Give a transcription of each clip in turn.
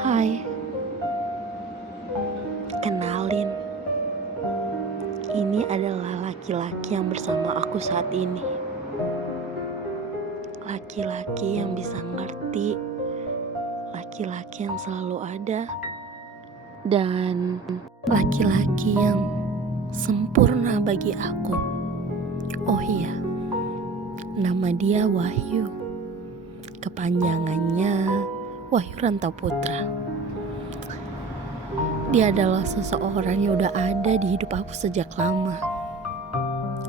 Hai, kenalin, ini adalah laki-laki yang bersama aku saat ini. Laki-laki yang bisa ngerti, laki-laki yang selalu ada, dan laki-laki yang sempurna bagi aku. Oh iya, nama dia Wahyu. Kepanjangannya Wahyu Rantau Putra. Dia adalah seseorang yang udah ada di hidup aku sejak lama.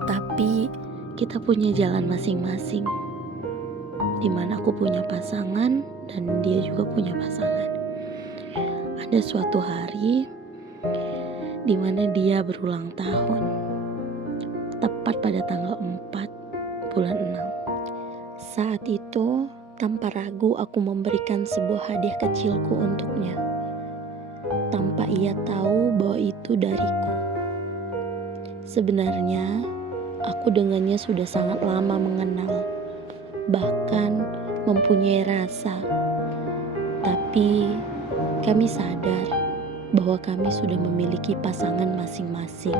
Tapi kita punya jalan masing-masing. Dimana aku punya pasangan dan dia juga punya pasangan. Ada suatu hari dimana dia berulang tahun. Tepat pada tanggal 4 bulan 6. Saat itu tanpa ragu aku memberikan sebuah hadiah kecilku untuknya. Tanpa ia tahu bahwa itu dariku. Sebenarnya aku dengannya sudah sangat lama mengenal, bahkan mempunyai rasa. Tapi kami sadar bahwa kami sudah memiliki pasangan masing-masing.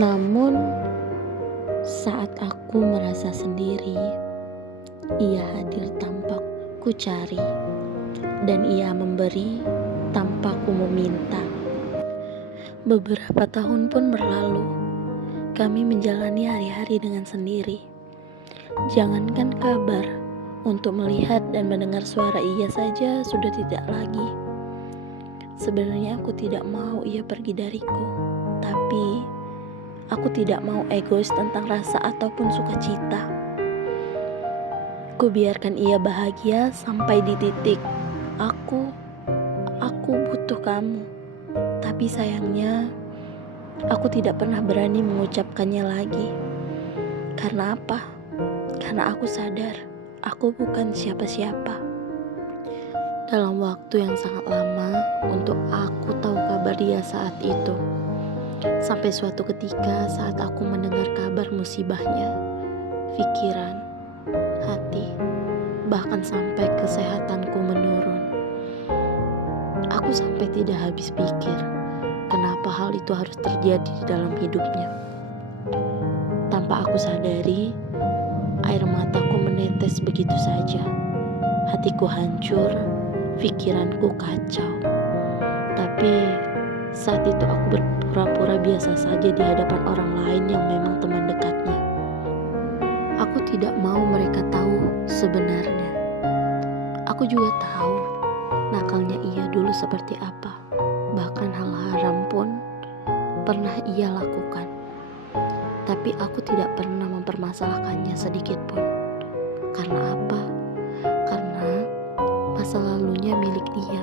Namun saat aku merasa sendiri, ia hadir tanpa ku cari, dan ia memberi tanpa ku meminta. Beberapa tahun pun berlalu. Kami menjalani hari-hari dengan sendiri. Jangankan kabar, untuk melihat dan mendengar suara ia saja sudah tidak lagi. Sebenarnya aku tidak mau ia pergi dariku, tapi aku tidak mau egois tentang rasa ataupun sukacita. Ku biarkan ia bahagia sampai di titik aku butuh kamu. Tapi sayangnya aku tidak pernah berani mengucapkannya lagi. Karena apa? Karena aku sadar aku bukan siapa-siapa. Dalam waktu yang sangat lama untuk aku tahu kabar dia saat itu. Sampai suatu ketika saat aku mendengar kabar musibahnya, pikiran, hati, bahkan sampai kesehatanku menurun. Aku sampai tidak habis pikir kenapa hal itu harus terjadi di dalam hidupnya. Tanpa aku sadari, air mataku menetes begitu saja. Hatiku hancur, pikiranku kacau. Tapi saat itu aku berpura-pura biasa saja di hadapan orang lain yang memang teman dekatnya. Aku tidak mau mereka tahu sebenarnya. Aku juga tahu nakalnya ia dulu seperti apa. Bahkan hal haram pun pernah ia lakukan. Tapi aku tidak pernah mempermasalahkannya sedikit pun. Karena apa? Karena masa lalunya milik dia,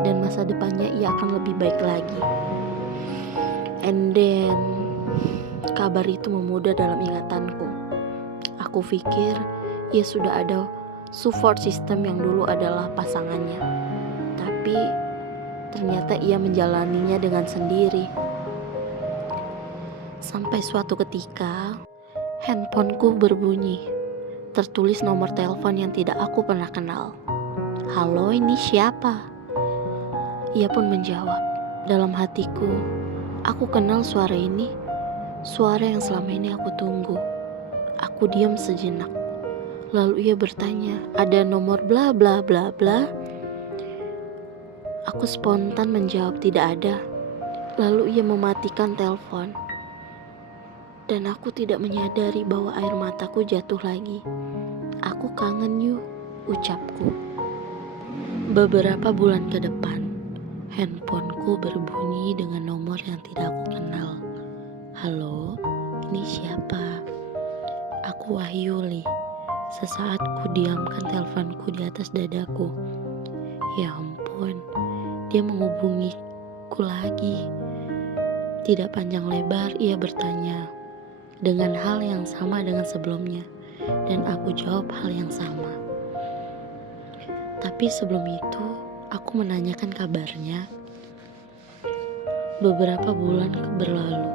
dan masa depannya ia akan lebih baik lagi. And then kabar itu memudar dalam ingatanku. Aku pikir ia sudah ada support system yang dulu adalah pasangannya. Tapi ternyata ia menjalaninya dengan sendiri. Sampai suatu ketika handphoneku berbunyi. Tertulis nomor telepon yang tidak aku pernah kenal. Halo, ini siapa? Ia pun menjawab. Dalam hatiku, aku kenal suara ini. Suara yang selama ini aku tunggu. Aku diam sejenak. Lalu ia bertanya, ada nomor bla bla bla bla? Aku spontan menjawab tidak ada. Lalu ia mematikan telepon. Dan aku tidak menyadari bahwa air mataku jatuh lagi. Aku kangen you, ucapku. Beberapa bulan ke depan, handphoneku berbunyi dengan nomor yang tidak aku kenal. Halo, ini siapa? Aku Wahyuli. Sesaat ku diamkan teleponku di atas dadaku. Ya ampun, dia menghubungiku lagi. Tidak panjang lebar ia bertanya dengan hal yang sama dengan sebelumnya, dan aku jawab hal yang sama. Tapi sebelum itu, aku menanyakan kabarnya. Beberapa bulan berlalu,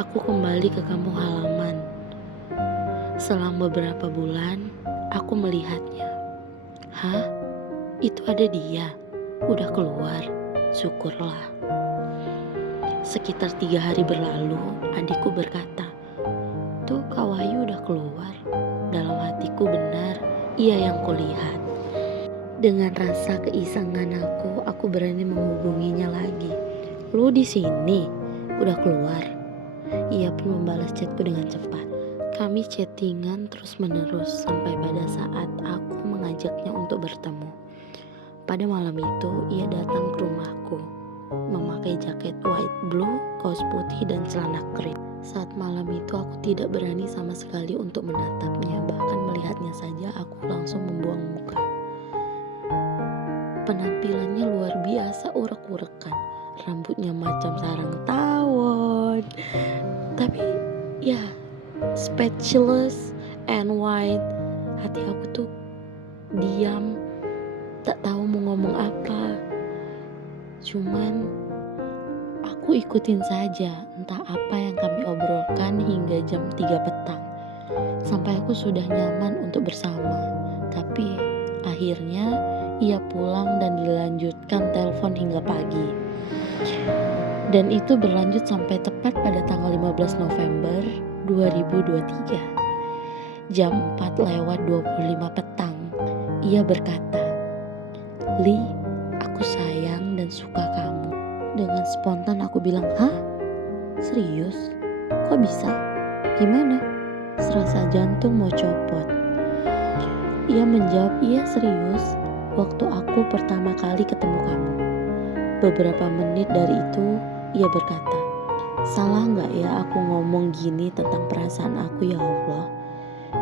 aku kembali ke kampung halaman. Selang beberapa bulan, aku melihatnya. Hah? Itu ada dia, udah keluar, syukurlah. Sekitar 3 hari berlalu, adikku berkata, tuh Kak Wahyu udah keluar. Dalam hatiku benar, ia yang kulihat. Dengan rasa keisengan aku berani menghubunginya lagi. Lu di sini, udah keluar. Ia pun membalas chatku dengan cepat. Kami chattingan terus menerus sampai pada saat aku mengajaknya untuk bertemu. Pada malam itu, ia datang ke rumahku, memakai jaket white blue, kaos putih, dan celana krim. Saat malam itu aku tidak berani sama sekali untuk menatapnya, bahkan melihatnya saja aku langsung membuang muka. Penampilannya luar biasa urek-urekan, rambutnya macam sarang tawon, tapi ya speechless and white. Hati aku tuh diam, tak tahu mau ngomong apa. Cuman aku ikutin saja entah apa yang kami obrolkan hingga jam 3 petang. Sampai aku sudah nyaman untuk bersama. Tapi akhirnya ia pulang dan dilanjutkan telepon hingga pagi. Dan itu berlanjut sampai tepat pada tanggal 15 November 2023. Jam 4:25 petang, ia berkata, "Li, aku sayang dan suka kamu." Dengan spontan aku bilang, "Hah? Serius? Kok bisa? Gimana?" Serasa jantung mau copot. Ia menjawab, "Iya serius, waktu aku pertama kali ketemu kamu." Beberapa menit dari itu, ia berkata, "Salah gak ya aku ngomong gini tentang perasaan aku, ya Allah?"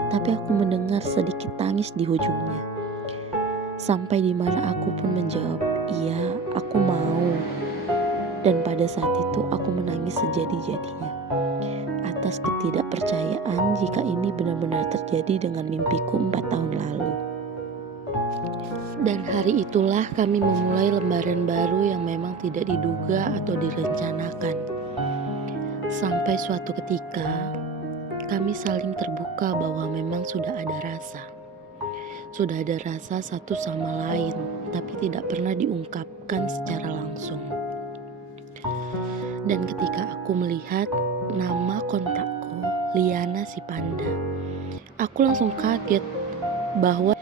Tapi aku mendengar sedikit tangis di ujungnya. Sampai di mana aku pun menjawab, "Iya, aku mau." Dan pada saat itu aku menangis sejadi-jadinya atas ketidakpercayaan jika ini benar-benar terjadi dengan mimpiku 4 tahun lalu. Dan hari itulah kami memulai lembaran baru yang memang tidak diduga atau direncanakan. Sampai suatu ketika kami saling terbuka bahwa memang sudah ada rasa. Sudah ada rasa satu sama lain, tapi tidak pernah diungkapkan secara langsung. Dan ketika aku melihat nama kontakku, Liana Sipanda, aku langsung kaget bahwa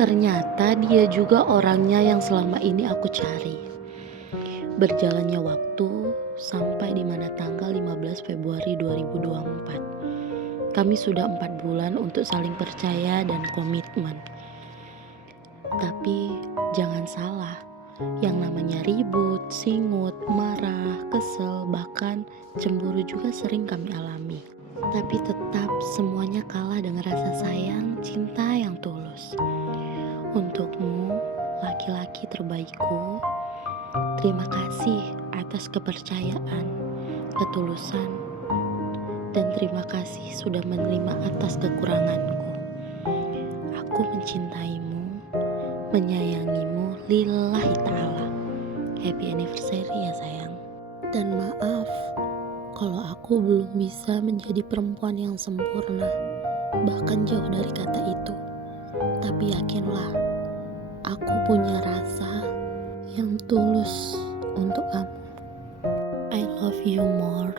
ternyata dia juga orangnya yang selama ini aku cari. Berjalannya waktu sampai di mana tanggal 15 Februari 2024. Kami sudah 4 bulan untuk saling percaya dan komitmen. Tapi jangan salah, yang namanya ribut, singut, marah, kesel, bahkan cemburu juga sering kami alami. Tapi tetap semuanya kalah dengan rasa sayang, cinta yang tulus. Untukmu, laki-laki terbaikku, terima kasih atas kepercayaan, ketulusan, dan terima kasih sudah menerima atas kekuranganku. Aku mencintaimu, menyayangimu lillahi ta'ala. Happy anniversary ya sayang. Dan maaf kalau aku belum bisa menjadi perempuan yang sempurna, bahkan jauh dari kata itu. Tapi yakinlah, aku punya rasa yang tulus untuk kamu. I love you more.